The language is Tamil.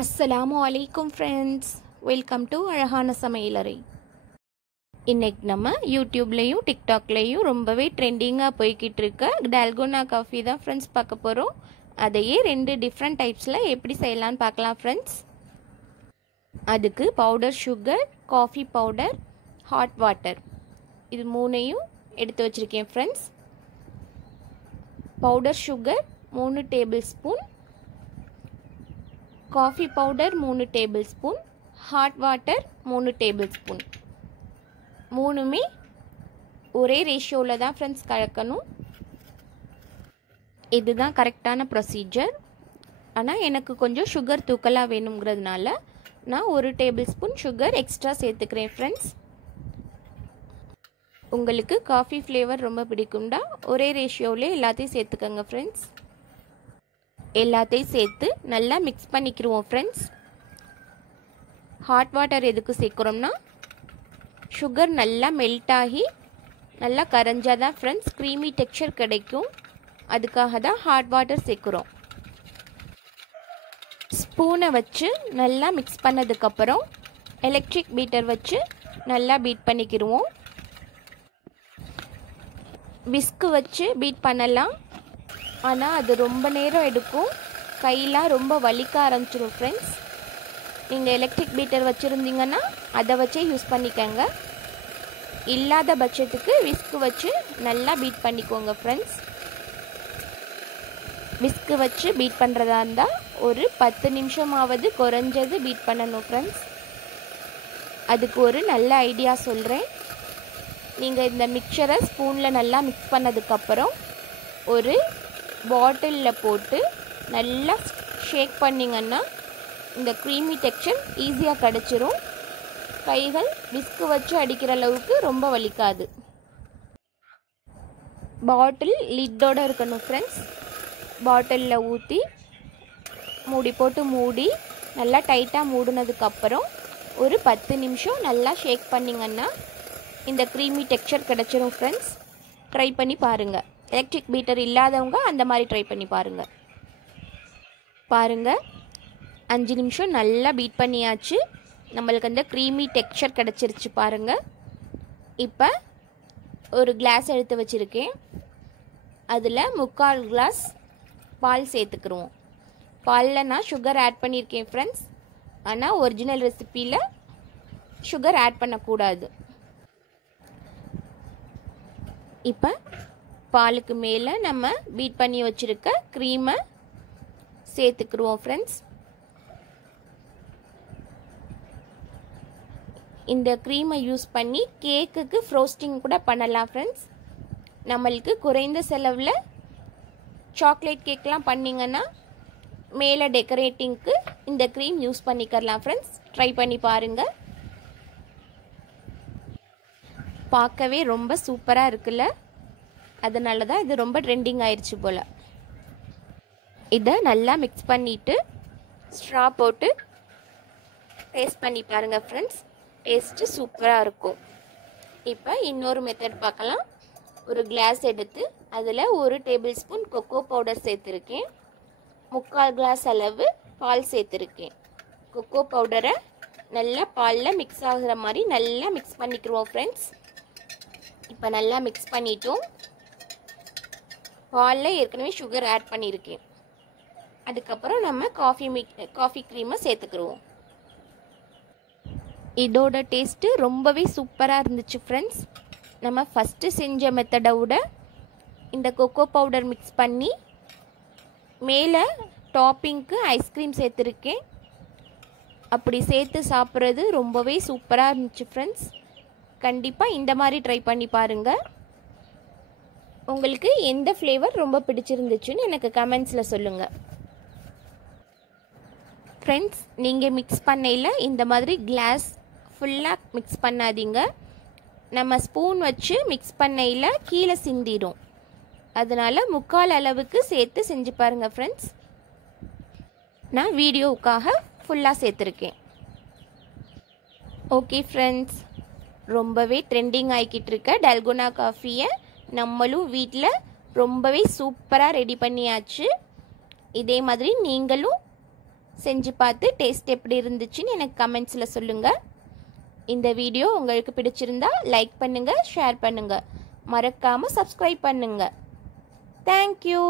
அஸ்ஸலாமு அலைக்கும் ஃப்ரெண்ட்ஸ், வெல்கம் டு அழகான சமையலறை. இன்னைக்கு நம்ம யூடியூப்லேயும் டிக்டாக்லேயும் ரொம்பவே ட்ரெண்டிங்காக போய்கிட்டு இருக்க டால்கோனா காஃபி தான் ஃப்ரெண்ட்ஸ் பார்க்க போகிறோம். அதையே 2 டிஃப்ரெண்ட் டைப்ஸில் எப்படி செய்யலான்னு பார்க்கலாம் ஃப்ரெண்ட்ஸ். அதுக்கு powder sugar, coffee powder, hot water இது 3ஐயும் எடுத்து வச்சுருக்கேன் friends. Powder sugar 3 table spoon, coffee powder 3 table spoon, hot water 3 table spoon. மூணுமே ஒரே ரேஷியோவில் தான் ஃப்ரெண்ட்ஸ் கலக்கணும். இதுதான் கரெக்டான ப்ரொசீஜர். ஆனால் எனக்கு கொஞ்சம் சுகர் தூக்கலாக வேணுங்கிறதுனால நான் 1 டேபிள் ஸ்பூன் சுகர் எக்ஸ்ட்ரா சேர்த்துக்கிறேன் ஃப்ரெண்ட்ஸ். உங்களுக்கு காஃபி ஃப்ளேவர் ரொம்ப பிடிக்கும்டா ஒரே ரேஷியோவிலே எல்லாத்தையும் சேர்த்துக்கங்க ஃப்ரெண்ட்ஸ். எல்லாத்தையும் சேர்த்து நல்லா மிக்ஸ் பண்ணிக்கிடுவோம் ஃப்ரெண்ட்ஸ். ஹாட் வாட்டர் எதுக்கு சேர்க்குறோம்னா சுகர் நல்லா மெல்ட் ஆகி நல்லா கரைஞ்சாதான் ஃப்ரெண்ட்ஸ் க்ரீமி டெக்ஸ்சர் கிடைக்கும். அதுக்காக தான் ஹாட் வாட்டர் சேர்க்குறோம். ஸ்பூனை வச்சு நல்லா மிக்ஸ் பண்ணதுக்கப்புறம் எலக்ட்ரிக் பீட்டர் வச்சு நல்லா பீட் பண்ணிக்கிடுவோம். விஸ்கு வச்சு பீட் பண்ணலாம், ஆனால் அது ரொம்ப நேரம் எடுக்கும், கையெலாம் ரொம்ப வலிக்க ஆரம்பிச்சிடும் ஃப்ரெண்ட்ஸ். நீங்கள் எலக்ட்ரிக் பீட்டர் வச்சுருந்தீங்கன்னா அதை வச்சே யூஸ் பண்ணிக்கோங்க. இல்லாத பட்சத்துக்கு விஸ்கு வச்சு நல்லா பீட் பண்ணிக்கோங்க ஃப்ரெண்ட்ஸ். விஸ்கு வச்சு பீட் பண்ணுறதா இருந்தால் ஒரு 10 நிமிஷமாவது குறைஞ்சது பீட் பண்ணணும் ஃப்ரெண்ட்ஸ். அதுக்கு ஒரு நல்ல ஐடியா சொல்கிறேன். நீங்கள் இந்த மிக்சரை ஸ்பூனில் நல்லா மிக்ஸ் பண்ணதுக்கப்புறம் ஒரு பாட்டிலில் போட்டு நல்லா ஷேக் பண்ணிங்கன்னா இந்த க்ரீமி டெக்ஸ்சர் ஈஸியாக கிடச்சிரும். கைகள் விஸ்கு வச்சு அடிக்கிற அளவுக்கு ரொம்ப வலிக்காது. பாட்டில் லிட்டோடு இருக்கணும் ஃப்ரெண்ட்ஸ். பாட்டிலில் ஊற்றி மூடி போட்டு மூடி நல்லா டைட்டாக மூடினதுக்கப்புறம் ஒரு 10 நிமிஷம் நல்லா ஷேக் பண்ணிங்கன்னா இந்த க்ரீமி டெக்ஸ்சர் கிடச்சிரும் ஃப்ரெண்ட்ஸ். ட்ரை பண்ணி பாருங்கள். எலக்ட்ரிக் பீட்டர் இல்லாதவங்க அந்த மாதிரி ட்ரை பண்ணி பாருங்கள். 5 நிமிஷம் நல்லா பீட் பண்ணியாச்சு. நம்மளுக்கு அந்த க்ரீமி டெக்ஸ்சர் கிடச்சிருச்சு பாருங்கள். இப்போ ஒரு கிளாஸ் எடுத்து வச்சுருக்கேன். அதில் 3/4 கிளாஸ் பால் சேர்த்துக்குருவோம். பாலில் நான் சுகர் ஆட் பண்ணியிருக்கேன் ஃப்ரெண்ட்ஸ். ஆனால் ஒரிஜினல் ரெசிப்பியில் சுகர் ஆட் பண்ணக்கூடாது. இப்போ பாலுக்கு மேலே நம்ம பீட் பண்ணி வச்சுருக்க க்ரீமை சேர்த்துக்குருவோம் ஃப்ரெண்ட்ஸ். இந்த க்ரீமை யூஸ் பண்ணி கேக்குக்கு ஃப்ரோஸ்டிங் கூட பண்ணலாம் ஃப்ரெண்ட்ஸ். நம்மளுக்கு குறைந்த செலவில் சாக்லேட் கேக்லாம் பண்ணிங்கன்னா மேலே டெக்கரேட்டிங்க்கு இந்த க்ரீம் யூஸ் பண்ணிக்கலாம் ஃப்ரெண்ட்ஸ். ட்ரை பண்ணி பாருங்கள். பார்க்கவே ரொம்ப சூப்பராக இருக்குல்ல, அதனால தான் இது ரொம்ப ட்ரெண்டிங் ஆயிடுச்சு போல். இதை நல்லா மிக்ஸ் பண்ணிவிட்டு ஸ்ட்ரா போட்டு டேஸ்ட் பண்ணி பாருங்கள் ஃப்ரெண்ட்ஸ். டேஸ்ட்டு சூப்பராக இருக்கும். இப்போ இன்னொரு மெத்தட் பார்க்கலாம். ஒரு கிளாஸ் எடுத்து அதில் 1 டேபிள் ஸ்பூன் கொக்கோ பவுடர் சேர்த்துருக்கேன். 3/4 கிளாஸ் அளவு பால் சேர்த்துருக்கேன். கொக்கோ பவுடரை நல்லா பாலில் மிக்ஸ் ஆகுற மாதிரி நல்லா மிக்ஸ் பண்ணிக்கிடுவோம் ஃப்ரெண்ட்ஸ். இப்போ நல்லா மிக்ஸ் பண்ணிட்டோம். பாலில் ஏற்கனவே சுகர் ஆட் பண்ணியிருக்கேன். அதுக்கப்புறம் நம்ம காஃபி க்ரீமை சேர்த்துக்கிடுவோம். இதோட டேஸ்ட்டு ரொம்பவே சூப்பராக இருந்துச்சு ஃப்ரெண்ட்ஸ். நம்ம ஃபஸ்ட்டு செஞ்ச மெத்தடை விட இந்த கொக்கோ பவுடர் மிக்ஸ் பண்ணி மேலே டாப்பிங்க்கு ஐஸ்கிரீம் சேர்த்துருக்கேன். அப்படி சேர்த்து சாப்பிட்றது ரொம்பவே சூப்பராக இருந்துச்சு ஃப்ரெண்ட்ஸ். கண்டிப்பாக இந்த மாதிரி ட்ரை பண்ணி பாருங்கள். உங்களுக்கு எந்த ஃப்ளேவர் ரொம்ப பிடிச்சிருந்துச்சுன்னு எனக்கு கமெண்ட்ஸில் சொல்லுங்கள் ஃப்ரெண்ட்ஸ். நீங்கள் மிக்ஸ் பண்ணையில் இந்த மாதிரி கிளாஸ் ஃபுல்லாக மிக்ஸ் பண்ணாதீங்க. நம்ம ஸ்பூன் வச்சு மிக்ஸ் பண்ணையில் கீழே சிந்திடும். அதனால் 3/4 அளவுக்கு சேர்த்து செஞ்சு பாருங்கள் ஃப்ரெண்ட்ஸ். நான் வீடியோவுக்காக ஃபுல்லாக சேர்த்துருக்கேன். ஓகே ஃப்ரெண்ட்ஸ், ரொம்பவே ட்ரெண்டிங் ஆகிக்கிட்டு இருக்க டால்கோனா காஃபியை நம்மளும் வீட்டில் ரொம்பவே சூப்பராக ரெடி பண்ணியாச்சு. இதே மாதிரி நீங்களும் செஞ்சு பார்த்து டேஸ்ட் எப்படி இருந்துச்சுன்னு எனக்கு கமெண்ட்ஸில் சொல்லுங்கள். இந்த வீடியோ உங்களுக்கு பிடிச்சிருந்தா லைக் பண்ணுங்கள், ஷேர் பண்ணுங்கள், மறக்காமல் சப்ஸ்கிரைப் பண்ணுங்கள். தேங்க்யூ.